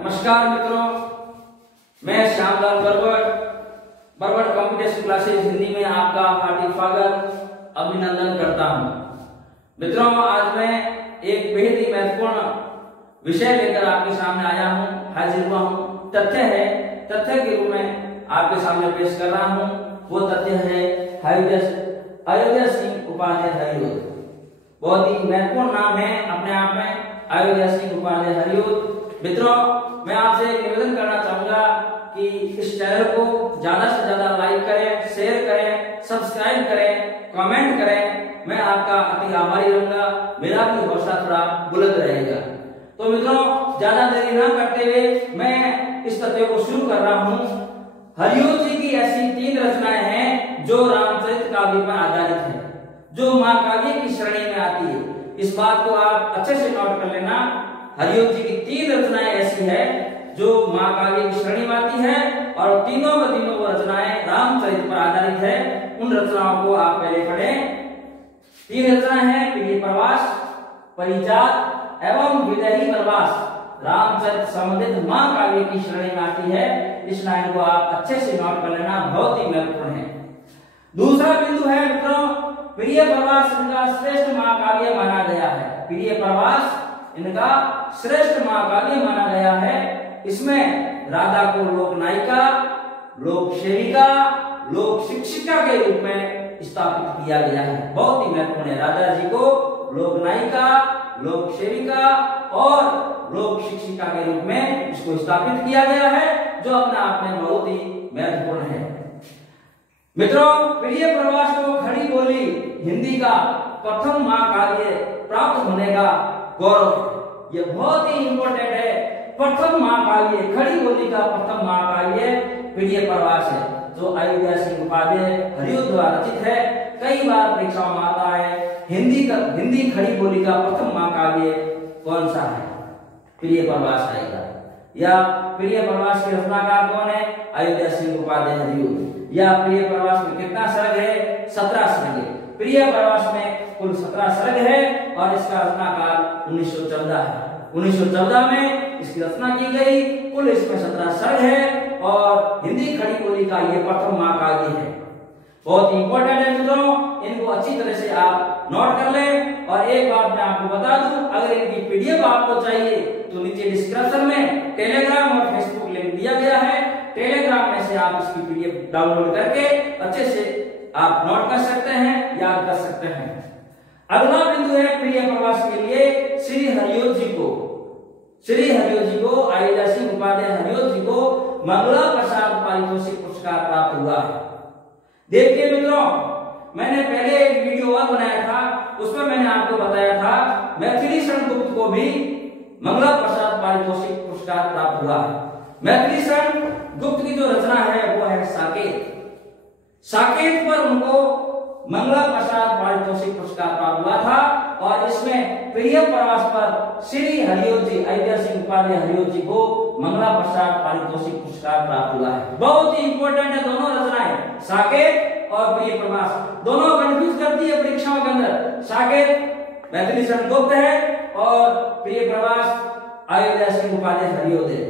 नमस्कार मित्रों, मैं श्यामलाल बरवट कंप्यूटेशन क्लासेस हिंदी में आपका हार्दिक स्वागत अभिनंदन करता हूं। मित्रों, आज मैं एक बेहद ही महत्वपूर्ण विषय लेकर आपके सामने आया हूं, हाजिर हुआ हूं। तथ्य के रूप में आपके सामने पेश कर रहा हूं। वो तथ्य है अयोध्या सिंह उपाध्याय हरियोध। बहुत ही महत्वपूर्ण नाम है अपने आप में, अयोध्या सिंह उपाध्याय हरियोध। मित्रों, मैं आपसे निवेदन करना चाहूंगा कि इस चैनल को ज्यादा से ज्यादा लाइक करें, शेयर करें, सब्सक्राइब करें, कमेंट करें। मैं आपका अति आभारी रहूंगा, मेरा भी हौसला थोड़ा बुलंद रहेगा। तो मित्रों, ज्यादा देरी न करते हुए मैं इस तथ्य को शुरू कर रहा हूं। हरियोध जी की ऐसी 3 रचनाएं हैं जो रामचरित काव्य पर आधारित है, जो महाकाव्य की श्रेणी में आती है। इस बात को आप अच्छे से नोट कर लेना। हरियोध जी की 3 रचनाएं ऐसी है जो महाकाव्य की श्रेणी में आती है और तीनों वो रचनाएं रामचरित पर आधारित है। उन रचनाओं को आप पहले पढ़ें। 3 रचनाएं हैं, प्रिय प्रवास, परिजात एवं विदेही प्रवास। रामचरित संबंधित महाकाव्य की श्रेणी में आती है। इस लाइन को आप अच्छे से नोट कर लेना, बहुत ही महत्वपूर्ण है। दूसरा बिंदु है मित्रों, प्रिय प्रवास इनका श्रेष्ठ महाकाव्य माना गया है। प्रिय प्रवास इनका श्रेष्ठ महाकाव्य माना गया है। इसमें राधा को लोक नायिका, लोक सेविका, लोक शिक्षिका के रूप में स्थापित किया गया है। बहुत ही महत्वपूर्ण है। राधा जी को लोक नायिका, लोक सेविका और लोक शिक्षिका के रूप में इसको स्थापित किया गया है, जो अपने आप में बहुत ही महत्वपूर्ण है। मित्रों, प्रिय प्रवास को खड़ी बोली हिंदी का प्रथम महाकाव्य प्राप्त होने का गौरव, ये बहुत ही इंपॉर्टेंट है। प्रथम महाकाव्य, खड़ी बोली का प्रथम महाकाव्य प्रिय प्रवास है, जो अयोध्या सिंह उपाध्याय हरियोध द्वारा रचित है। कई बार परीक्षाओं में आता है हिंदी खड़ी बोली का प्रथम महाकाव्य कौन सा है? प्रिय प्रवास आएगा। या प्रिय प्रवास के रचनाकार कौन है? अयोध्या सिंह उपाध्याय हरियोध। या प्रिय प्रवास में कितना सर्ग है? 17 सर्ग है। प्रिय प्रवास में कुल 17 सर्ग है और इसका रचनाकाल 1914 है। 1914 में इसकी रचना की गई। कुल इसमें 17 सर्ग है और हिंदी खड़ी बोली का ये प्रथम महाकाव्य है। बहुत इंपॉर्टेंट है मित्रों, इनको अच्छी तरह से आप नोट कर लें। और एक बात मैं आपको बता दूं, अगर इनकी पीडीएफ आपको चाहिए तो नीचे डिस्क्रिप्शन में टेलीग्राम और फेसबुक लिंक दिया गया है। टेलीग्राम में से आप इसकी पीडीएफ डाउनलोड करके अच्छे से आप नोट कर सकते हैं, याद कर सकते हैं। अगला बिंदु है प्रिय प्रवास के लिए श्री हरियोध जी को अयोध्या सिंह उपाध्याय हरियोध जी को मंगला प्रसाद पारितोषिक पुरस्कार प्राप्त हुआ है। देखिए मित्रों, मैंने पहले एक वीडियो और बनाया था, उसमें मैंने आपको बताया था मैथिली शरण गुप्त को भी मंगला प्रसाद पारितोषिक पुरस्कार प्राप्त हुआ है। मैथिली शरण गुप्त की जो रचना है वो है साकेत पर उनको मंगला प्रसाद पारितोषिक पुरस्कार प्राप्त हुआ था। और इसमें प्रिय प्रवास पर श्री हरियोध जी, अयोध्या सिंह उपाध्याय हरियोध जी को मंगला प्रसाद पारितोषिक पुरस्कार प्राप्त हुआ है। बहुत ही इंपॉर्टेंट है दोनों रचनाएं, साकेत और प्रिय प्रवास। दोनों कंफ्यूज करती है परीक्षाओं के अंदर। साकेत मैथिली शरण गुप्त है और प्रिय प्रवास अयोध्या सिंह उपाध्याय हरियोध है।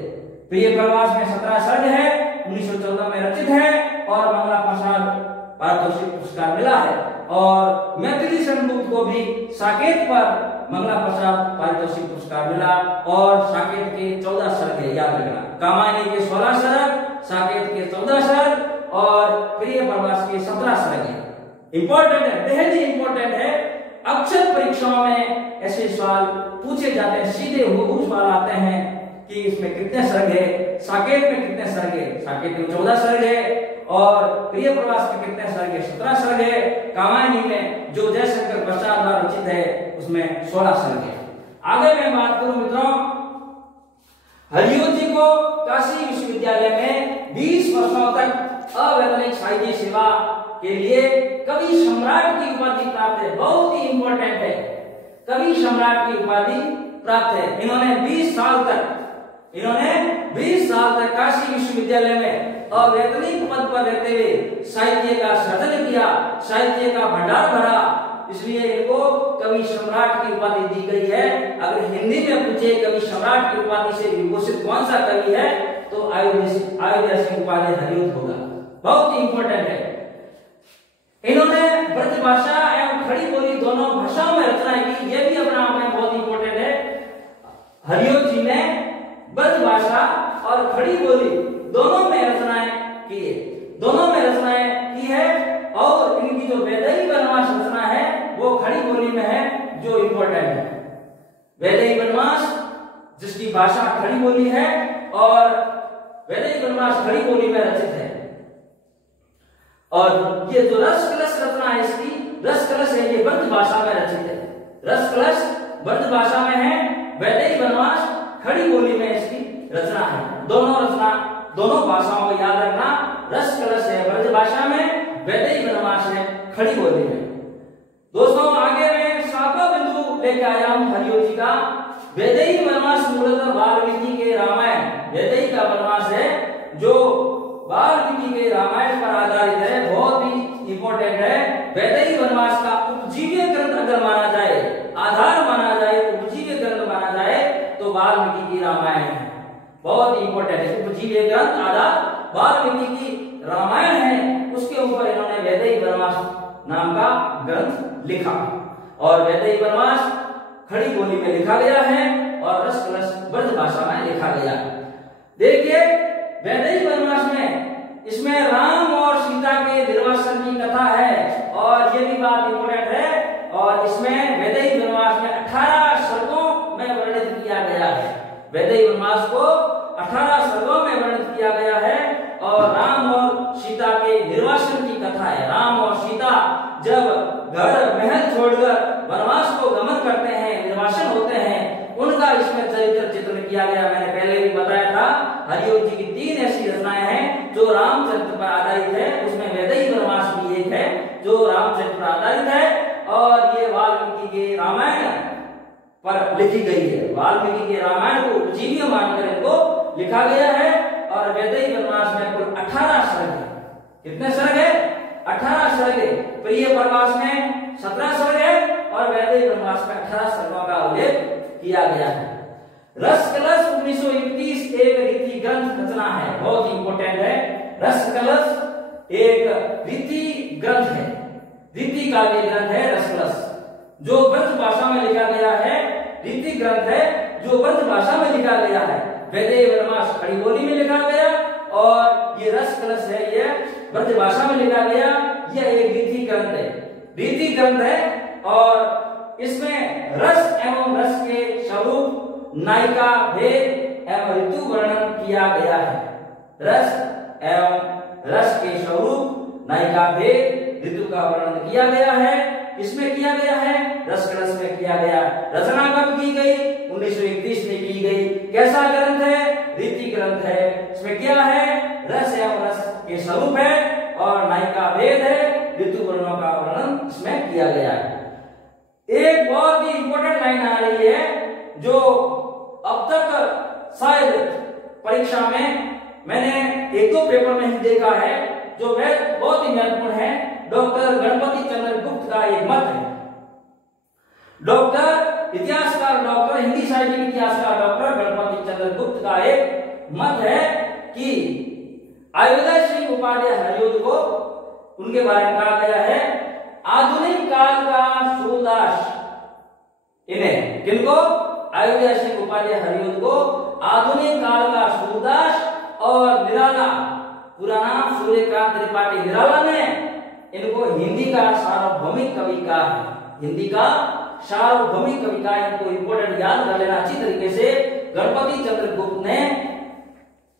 प्रिय प्रवास में 17 सर्ग है, 1914 में रचित है और मंगला प्रसाद पारितोषिक पुरस्कार मिला है। और मैथिली शरण गुप्त को भी साकेत पर मंगला प्रसाद पारितोषिक पुरस्कार मिला और साकेत के 14 सर्ग है, याद रखना। कामायनी के 16 सर्ग, साकेत के 14 सर्ग और प्रिय प्रवास के 17 सर्ग है। इंपॉर्टेंट है, बेहद ही इंपॉर्टेंट है। अक्सर परीक्षाओं में ऐसे सवाल पूछे जाते हैं, सीधे हुबहू सवाल आते हैं कि इसमें कितने सर्ग है, साकेत में कितने सर्ग है? साकेत में 14 सर्ग है और प्रिय प्रवास में कितने सर्ग है? 17 सर्ग है। कामायनी में जो जयशंकर प्रसाद द्वारा रचित है उसमें 16 सर्ग है। आगे मैं बात करूं मित्रों, हरियोध जी को काशी विश्वविद्यालय में 20 वर्षों तक अवैतनिक साहित्य सेवा के लिए कवि सम्राट की उपाधि प्राप्त है। बहुत ही इंपॉर्टेंट है, कवि सम्राट की उपाधि प्राप्त है। इन्होंने 20 साल तक काशी विश्वविद्यालय में अवैतनिक पद पर रहते हुए साहित्य का सृजन किया, साहित्य का भंडार भरा। इसलिए इनको कवि सम्राट की उपाधि दी गई है। अगर हिंदी में पूछे कवि सम्राट की उपाधि से विभूषित कौन सा कवि है तो अयोध्या सिंह उपाध्याय हरियुत होगा। बहुत ही इंपॉर्टेंट है। इन्होंने ब्रज भाषा एवं खड़ी बोली दोनों भाषाओं में रचनाएं की, यह भी अपना आप में बहुत इंपॉर्टेंट है। हरियुत जी ने ब्रज भाषा और खड़ी बोली दोनों में रचनाएं की है, दोनों में रचनाएं की है। और इनकी जो वैदेही वनवास रचना है वो खड़ी बोली में है, जो इंपॉर्टेंट है। वैदेही वनवास जिसकी भाषा खड़ी बोली है और वैदेही वनवास खड़ी बोली में रचित है। और ये जो रस कलश रचना है, इसकी रस कलश है, ये ब्रज भाषा में रचित है। रस कलश ब्रज भाषा में है, वैदेही वनवास खड़ी बोली में इसकी रचना है। दोनों रचना दोनों भाषाओं को याद रखना। रस कलश है ब्रज भाषा में, वैदेही वनवास है खड़ी बोली में। दोस्तों आगे मैं 7वां बिंदु लेके आया हूं हरियुत जी का। वैदेही वनवास मूलतः वाल्मीकि के रामायण, वैदेही का वनवास है जो वाल्मीकि के रामायण पर आधारित है, बहुत ही इंपॉर्टेंट है। वैदेही वनवास का उपजीव्य ग्रंथ अगर माना जाए, आधार माना जाए, उपजीव्य ग्रंथ माना जाए तो वाल्मीकि की रामायण है, बहुत ही इंपॉर्टेंट है। उपजीव्य ग्रंथ आधार वाल्मीकि की रामायण है, उसके ऊपर इन्होंने वैदेही वनवास नाम का ग्रंथ लिखा। और वैदेही वनवास खड़ी बोली में लिखा गया है और रस कलश ब्रज भाषा में लिखा गया है। देखिए वैदेही वनवास में इसमें राम और सीता के निर्वासन की कथा है, और ये भी बात इंपॉर्टेंट है। और इसमें वैदेही वनवास में 18 सर्गों में वर्णित किया गया है। वैदेही वनवास को 18 सर्गों में वर्णित किया गया है। और राम और सीता के निर्वासन की कथा है। राम और सीता जब घर महल छोड़कर वनवास को गमन करते हैं, निर्वासन होते हैं, उनका इसमें चरित्र चित्रण किया गया। मैंने पहले भी बताया था हरियुत जी की 3 ऐसी रचनाएं हैं जो रामचरित्र पर आधारित है। उसमें वैदेही वनवास भी एक है जो रामचरित्र पर आधारित है, और ये वाल्मीकि के रामायण पर लिखी गई है। वाल्मीकि के रामायण को उपजीव्य मानकर इनको लिखा गया है। और वैदेही वनवास में कुल 18 सर्ग है। कितने सर्ग है? 18 सर्ग है। प्रिय प्रवास में 17 सर्ग है और वैदेही वनवास में 18 सर्गों का उल्लेख किया गया है। रस कलश 1931 एक रीति ग्रंथ रचना है, बहुत इंपॉर्टेंट है। रस कलश एक रीति ग्रंथ है, रीति काव्य ग्रंथ है रस कलश, जो ब्रज भाषा में लिखा गया है। रीति ग्रंथ है जो ब्रज भाषा में लिखा गया है। वैदेही वनवास खड़ी बोली में लिखा गया और ये रस कलश है, ये ब्रज भाषा में लिखा गया। यह एक रीति ग्रंथ है, रीति ग्रंथ है। और इसमें रस एवं रस के स्वरूप, नायिका भेद एवं ऋतु वर्णन किया गया है। रस एवं रस के स्वरूप, नायिका भेद, ऋतु का वर्णन किया गया है। इसमें किया गया है, रस कलश में किया गया। रचना कब की गई? 1931 में की गई। कैसा ग्रंथ है? रीति ग्रंथ है। इसमें क्या है? रस एवं रस के स्वरूप है और नायिका भेद है, ऋतु वर्णों का वर्णन इसमें किया गया है। एक बहुत ही इंपॉर्टेंट लाइन आ रही है जो अब तक शायद परीक्षा में मैंने 1-2 पेपर में ही देखा है, जो वह बहुत ही महत्वपूर्ण है। डॉक्टर गणपति चंद्र गुप्त का एक मत है। डॉक्टर इतिहासकार, डॉक्टर हिंदी साहित्य के इतिहासकार डॉक्टर गणपति चंद्र गुप्त का एक मत है कि अयोध्या सिंह उपाध्याय हरियुत को, उनके बारे में कहा गया है आधुनिक काल का सूरदास। इन्हें किनको? अयोध्या सिंह उपाध्याय हरियुत को आधुनिक काल का सूरदास और निराला, पूरा नाम सूर्यकांत त्रिपाठी निराला ने इनको हिंदी का सार्वभौमिक कवि कहा है। हिंदी का सार्वभौमिक कवि का इनको इंपोर्टेंट याद कर लेना अच्छी तरीके से। गणपति चंद्र गुप्त ने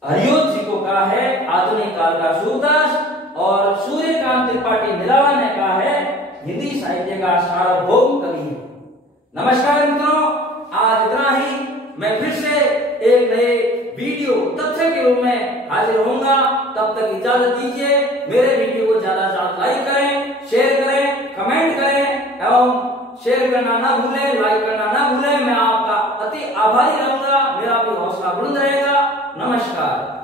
हरियुत जी को कहा है आधुनिक काल का सूरदास, और सूर्यकांत त्रिपाठी निराला ने कहा है हिंदी साहित्य का सार्वभौम कवि। नमस्कार मित्रों, आज इतना ही। मैं फिर से एक नए वीडियो तथ्य के रूप में हाजिर होऊंगा। तब तक इजाजत दीजिए। मेरे वीडियो को ज्यादा से ज्यादा लाइक करें, शेयर करें, कमेंट करें एवं शेयर करना ना भूलें, लाइक करना ना भूलें। मैं आपका अति आभारी रहूंगा। मेरा भी हौसला बुलंद रहेगा। नमस्कार।